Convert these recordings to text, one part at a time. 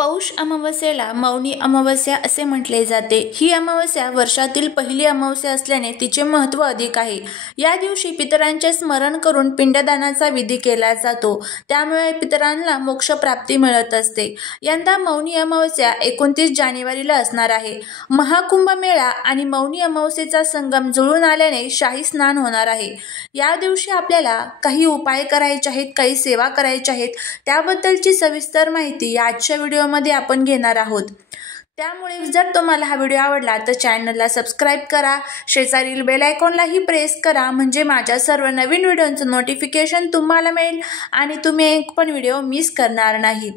पौष अमावस्येला मौनी अमावस्या असे म्हटले जाते। ही अमावस्या वर्षातील पहिली अमावस्या असल्याने तिचे महत्त्व अधिक आहे। या दिवशी पितरांचे स्मरण करून पिंडदानाचा विधी केला जातो, त्यामुळे पितरांना मोक्ष प्राप्ती मिळत असते। यंदा मौनी अमावस्या 29 जानेवारीला असणार आहे। महाकुंभमेळा आणि मौनी अमावस्येचा संगम जुळून आल्याने शाही स्नान होणार आहे। या दिवशी आपल्याला काही उपाय करायचे आहेत, काही सेवा करायच्या आहेत, त्याबद्दलची सविस्तर माहिती आजच्या व्हिडिओ मध्ये आपण घेणार आहोत। त्यामुळे जर तुम्हाला हा व्हिडिओ आवडला तर चॅनलला सबस्क्राइब करा, शेजारील बेल आयकॉनलाही प्रेस करा, म्हणजे माझ्या सर्व नवीन व्हिडिओंचं नोटिफिकेशन तुम्हाला मिळेल आणि तुम्ही एक पण व्हिडिओ मिस करणार नाही।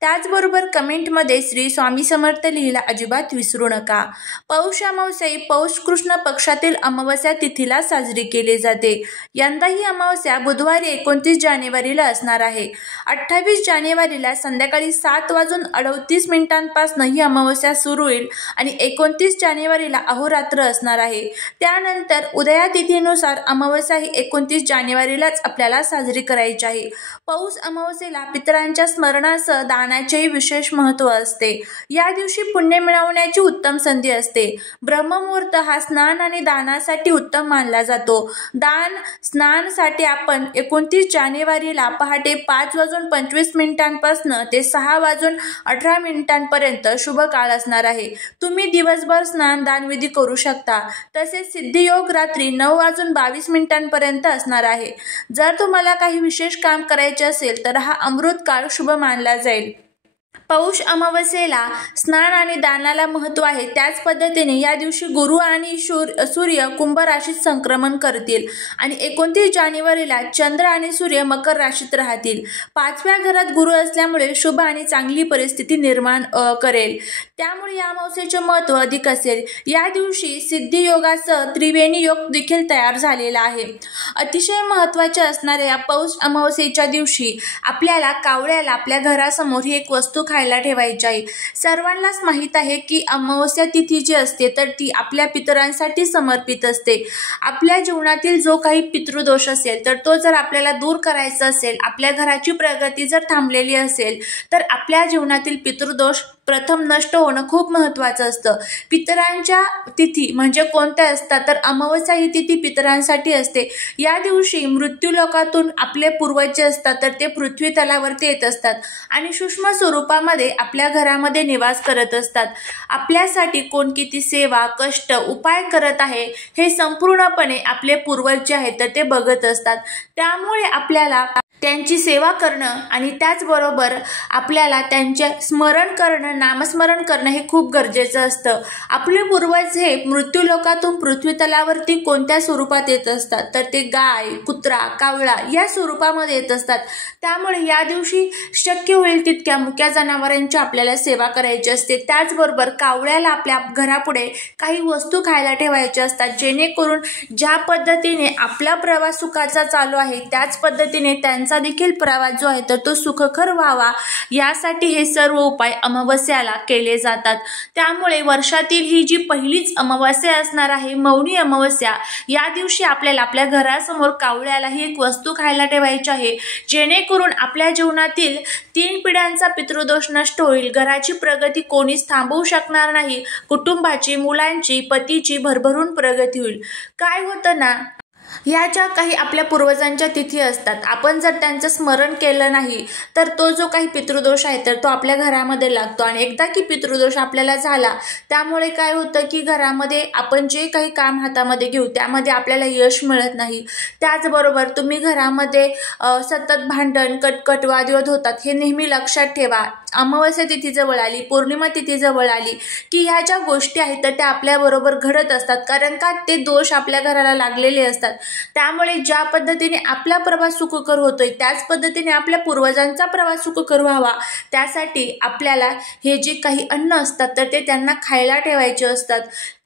त्याचबरोबर कमेंटमध्ये श्री स्वामी समर्थ लिहायला अजिबात विसरू नका। पौष अमावस्या ही पौष कृष्ण पक्षातील अमावस्या तिथीला साजरी केली जाते। यंदा ही अमावस्या बुधवारी 29 जानेवारीला असणार आहे। 28 जानेवारीला संध्याकाळी 7:38 ही अमावस्या सुरू होईल आणि 29 जानेवारीला अहोरात्र असणार आहे। त्यानंतर उदया तिथीनुसार अमावस्या ही 29 जानेवारीलाच आपल्याला साजरी करायची आहे। पौष अमावस्येला पितरांच्या स्मरणासह दानाचेही विशेष महत्त्व असते। या दिवशी पुण्य मिळवण्याची उत्तम संधी असते। ब्रह्ममुहूर्त हा स्नान आणि दानासाठी उत्तम मानला जातो। दान स्नानासाठी आपण 29 जानेवारीला पहाटे 5:25 ते 6:18 पर्यंत शुभ काळ असणार आहे। तुम्ही दिवसभर स्नान दान विधी करू शकता। तसेच सिद्धियोग रात्री 9:22 पर्यंत असणार आहे। जर तुम्हाला काही विशेष काम करायचे असेल तर हा अमृत काळ शुभ मानला जाईल। पौष अमावस्येला स्नान आणि दानाला महत्त्व आहे। त्याच पद्धतीने या दिवशी गुरु आणि सूर्य कुंभ राशीत संक्रमण करतील आणि 29 जानेवारीला चंद्र आणि सूर्य मकर राशीत राहतील। 5व्या घरात गुरु असल्यामुळे शुभ आणि चांगली परिस्थिती निर्माण करेल, त्यामुळे या अमावस्येचे महत्त्व अधिक असेल। या दिवशी सिद्धियोगासह त्रिवेणी योग देखील तयार झालेला आहे। अतिशय महत्त्वाचे असणाऱ्या या पौष अमावस्येच्या दिवशी आपल्याला कावळ्याला आपल्या घरासमोर ही एक वस्तू खायला ठेवायची आहे। सर्वांनाच माहित आहे की अमावस्या तिथी जी असते तर ती आपल्या पितरांसाठी समर्पित असते। आपल्या जीवनातील जो काही पितृदोष असेल तर तो जर आपल्याला दूर करायचा असेल, आपल्या घराची प्रगती जर थांबलेली असेल तर आपल्या जीवनातील पितृदोष प्रथम नष्ट होणं खूप महत्त्वाचं असतं। पितरांच्या तिथी म्हणजे कोणत्या असतात तर अमावस्या ही तिथी पितरांसाठी असते। या दिवशी मृत्यूलोकातून आपले पूर्वज जे असतात तर ते पृथ्वी तलावरती येत असतात आणि सूक्ष्म स्वरूपामध्ये आपल्या घरामध्ये निवास करत असतात। आपल्यासाठी कोण किती सेवा कष्ट उपाय करत आहे हे संपूर्णपणे आपले पूर्वज जे आहेत तर ते बघत असतात। त्यामुळे आपल्याला त्यांची सेवा करणं आणि त्याचबरोबर आपल्याला त्यांचे स्मरण करणं, नामस्मरण करणं हे खूप गरजेचं असतं। आपले पूर्वज हे मृत्यूलोकातून पृथ्वी तलावरती कोणत्या स्वरूपात येत असतात तर ते गाय, कुत्रा, कावळा या स्वरूपामध्ये येत असतात। त्यामुळे या दिवशी शक्य होईल तितक्या मुक्या जनावरांची आपल्याला सेवा करायची असते। त्याचबरोबर कावळ्याला आपल्या घरापुढे काही वस्तू खायला ठेवायच्या असतात, जेणेकरून ज्या पद्धतीने आपला प्रवास सुखाचा चालू आहे त्याच पद्धतीने त्यांचा देखील प्रवास जो आहे तर तो सुखकर व्हावा, यासाठी हे सर्व उपाय अमावस्याला केले जातात। त्यामुळे वर्षातील ही जी पहिलीच अमावस्या असणार आहे मौनी अमावस्या, या दिवशी आपल्याला आपल्या घरासमोर कावळ्याला ही एक वस्तू खायला ठेवायची आहे, जेणेकरून आपल्या जीवनातील 3 पिढ्यांचा पितृदोष नष्ट होईल। घराची प्रगती कोणीच थांबवू शकणार नाही। कुटुंबाची, मुलांची, पतीची भरभरून प्रगती होईल। काय होतं ना, या ज्या काही आपल्या पूर्वजांच्या तिथी असतात, आपण जर त्यांचं स्मरण केलं नाही तर तो जो काही पितृदोष आहे तर तो आपल्या घरामध्ये लागतो आणि एकदा की पितृदोष आपल्याला झाला त्यामुळे काय होतं की घरामध्ये आपण जे काही काम हातामध्ये घेऊ त्यामध्ये आपल्याला यश मिळत नाही। त्याचबरोबर तुम्ही घरामध्ये सतत भांडण, कटकट, वादविवाद होतात, हे नेहमी लक्षात ठेवा। अमावस्या तिथी जवळ आली, पौर्णिमा तिथी जवळ आली की ह्या ज्या गोष्टी आहेत तर त्या आपल्याबरोबर घडत असतात, कारण का ते दोष आपल्या घराला लागलेले असतात। त्यामुळे ज्या पद्धतीने आपला प्रवास सुखकर होतोय त्याच पद्धतीने आपल्या पूर्वजांचा प्रवास सुखकर व्हावा, त्यासाठी आपल्याला हे जे काही अन्न असतात तर ते त्यांना खायला ठेवायचे असतात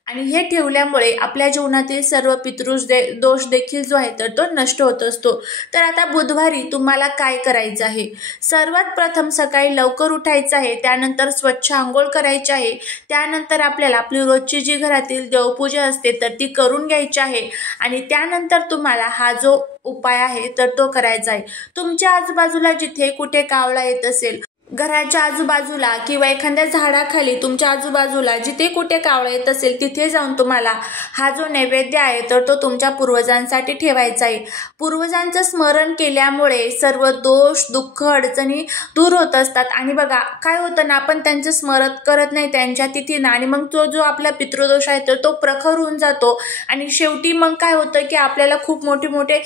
आणि हे ठेवल्यामुळे आपल्या जीवनातील सर्व पितृदोष देखील जो आहे तर तो नष्ट होत असतो। तर आता बुधवारी तुम्हाला काय करायचं आहे, सर्वात प्रथम सकाळी लवकर उठायचं आहे, त्यानंतर स्वच्छ आंघोळ करायची आहे, त्यानंतर आपल्याला आपली रोजची जी घरातील देवपूजा असते तर ती करून घ्यायची आहे आणि त्यानंतर तुम्हाला हा जो उपाय आहे तर तो करायचा आहे। तुमच्या आजूबाजूला जिथे कुठे कावळा येत असेल घराच्या आजूबाजूला किंवा एखाद्या झाडाखाली तुमच्या आजूबाजूला जिथे कुठे कावळा येत असेल तिथे जाऊन तुम्हाला हा जो नैवेद्य आहे तर तो तुमच्या पूर्वजांसाठी ठेवायचा आहे। पूर्वजांचं स्मरण केल्यामुळे सर्व दोष दुःख अडचणी दूर होत असतात। आणि बघा काय होतं ना, आपण त्यांचं स्मरण करत नाही त्यांच्या तिथीनं आणि मग तो जो आपला पितृदोष आहे तर तो प्रखर होऊन जातो आणि शेवटी मग काय होतं की आपल्याला खूप मोठे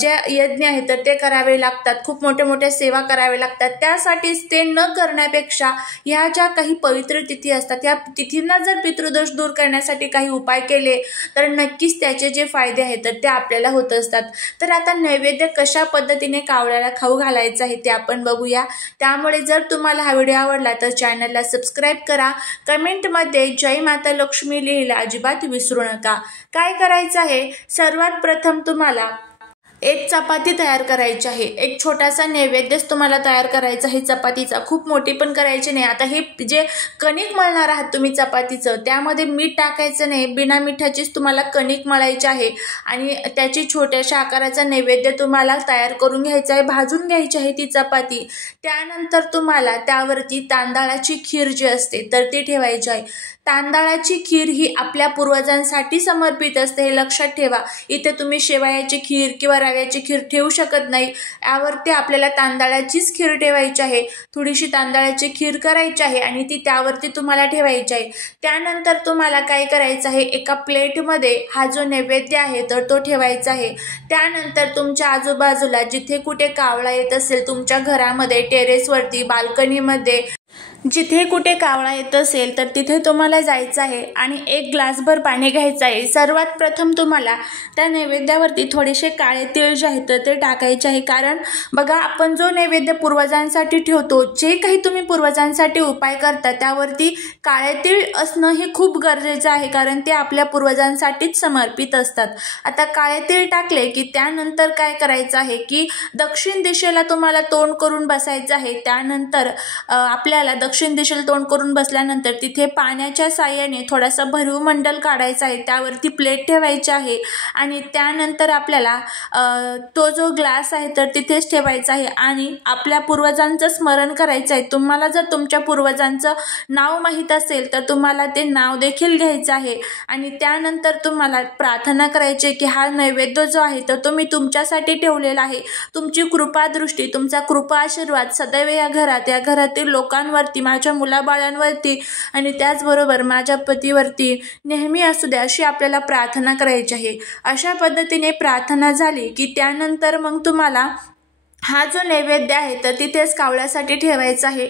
जे यज्ञ आहेत तर ते करावे लागतात, खूप मोठ्या सेवा करावे लागतात। त्यासाठीच ते न करण्यापेक्षा ह्या ज्या काही पवित्र तिथी असतात या तिथींना जर पितृदोष दूर करण्यासाठी काही उपाय केले तर नक्कीच त्याचे जे फायदे आहेत तर ते आपल्याला होत असतात। तर आता नैवेद्य कशा पद्धतीने कावळ्याला खाऊ घालायचं आहे ते आपण बघूया। त्यामुळे जर तुम्हाला हा व्हिडिओ आवडला तर चॅनलला सबस्क्राईब करा, कमेंटमध्ये जय माता लक्ष्मी लिहायला अजिबात विसरू नका। काय करायचं आहे, सर्वात प्रथम तुम्हाला एक चपाती तयार करायची आहे। एक छोटासा नैवेद्यच तुम्हाला तयार करायचा आहे चपातीचा, खूप मोठी पण करायची नाही। आता हे जे कणिक मळणार आहात तुम्ही चपातीचं त्यामध्ये मीठ टाकायचं नाही, बिना मिठाचीच तुम्हाला कणिक मळायची आहे आणि त्याची छोट्याशा आकाराचा नैवेद्य तुम्हाला तयार करून घ्यायचा आहे, भाजून घ्यायची आहे ती चपाती। त्यानंतर तुम्हाला त्यावरती तांदळाची खीर जी असते तर ती ठेवायची आहे। तांदळाची खीर ही आपल्या पूर्वजांसाठी समर्पित असते, हे लक्षात ठेवा। इथे तुम्ही शेवयाची खीर किंवा रव्याची खीर ठेवू शकत नाही, यावरती आपल्याला तांदळाचीच खीर ठेवायची आहे। थोडीशी तांदळाची खीर करायची आहे आणि ती त्यावरती तुम्हाला ठेवायची आहे। त्यानंतर तुम्हाला काय करायचं आहे, एका प्लेटमध्ये हा जो नैवेद्य आहे तर तो ठेवायचा आहे। त्यानंतर तुमच्या आजूबाजूला जिथे कुठे कावळा येत असेल तुमच्या घरामध्ये, टेरेसवरती, बाल्कनीमध्ये जिथे कुठे कावळा येत असेल तर तिथे तुम्हाला जायचं आहे आणि एक ग्लासभर पाणी घ्यायचं आहे। सर्वात प्रथम तुम्हाला त्या नैवेद्यावरती थोडेसे काळे तीळ जे आहेत ते टाकायचे आहे, कारण बघा आपण जो नैवेद्य पूर्वजांसाठी ठेवतो, जे काही तुम्ही पूर्वजांसाठी उपाय करता त्यावरती काळे तीळ असणं हे खूप गरजेचं आहे, कारण ते आपल्या पूर्वजांसाठीच समर्पित असतात। आता काळे तीळ टाकले की त्यानंतर काय करायचं आहे की दक्षिण दिशेला तुम्हाला तोंड करून बसायचं आहे। त्यानंतर आपल्याला दक्षिण दिशेला तोंड करून बसल्यानंतर तिथे पाण्याच्या साहाय्याने थोडासा भरीव मंडल काढायचा आहे, त्यावरती प्लेट ठेवायची आहे आणि त्यानंतर आपल्याला तो जो ग्लास आहे तर तिथेच ठेवायचा आहे आणि आपल्या पूर्वजांचं स्मरण करायचं आहे। तुम्हाला जर तुमच्या पूर्वजांचं नाव माहीत असेल तर तुम्हाला ते नाव देखील घ्यायचं आहे आणि त्यानंतर तुम्हाला प्रार्थना करायची की हा नैवेद्य जो आहे तर तो मी तुमच्यासाठी ठेवलेला आहे। तुमची कृपा दृष्टी, तुमचा कृपा आशीर्वाद सदैव या घरातील लोकांवरती, माझ्या मुलाबाळांवरती आणि त्याचबरोबर माझ्या पतीवरती नेहमी असू द्या, अशी आपल्याला प्रार्थना करायची आहे। अशा पद्धतीने प्रार्थना झाली की त्यानंतर मग तुम्हाला हा जो नैवेद्य आहे तर तिथेच कावळ्यासाठी ठेवायचा आहे।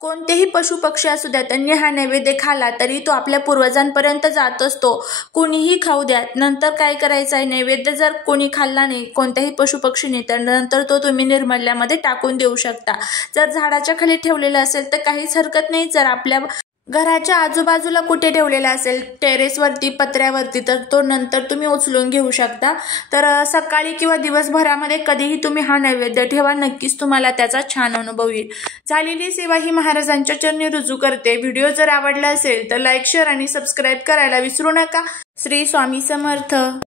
कोणतेही पशु पक्षी असू द्या, त्यांनी हा नैवेद्य खाल्ला तरी तो आपल्या पूर्वजांपर्यंत जात असतो, कोणीही खाऊ द्या। नंतर काय करायचं आहे, नैवेद्य जर कोणी खाल्ला नाही कोणत्याही पशु पक्षीने तर नंतर तो तुम्ही निर्मल्यामध्ये टाकून देऊ शकता। जर झाडाच्या खाली ठेवलेलं असेल तर काहीच हरकत नाही, जर आपल्या घराच्या आजूबाजूला कुठे ठेवलेला असेल, टेरेसवरती, पत्र्यावरती, तर तो नंतर तुम्ही उचलून घेऊ शकता। तर सकाळी किंवा दिवसभरामध्ये कधीही तुम्ही हा नैवेद्य ठेवा, नक्कीच तुम्हाला त्याचा छान अनुभव येईल। झालेली सेवा ही महाराजांच्या चरणी रुजू करते। व्हिडिओ जर आवडला असेल तर लाईक, शेअर आणि सबस्क्राईब करायला विसरू नका। श्री स्वामी समर्थ।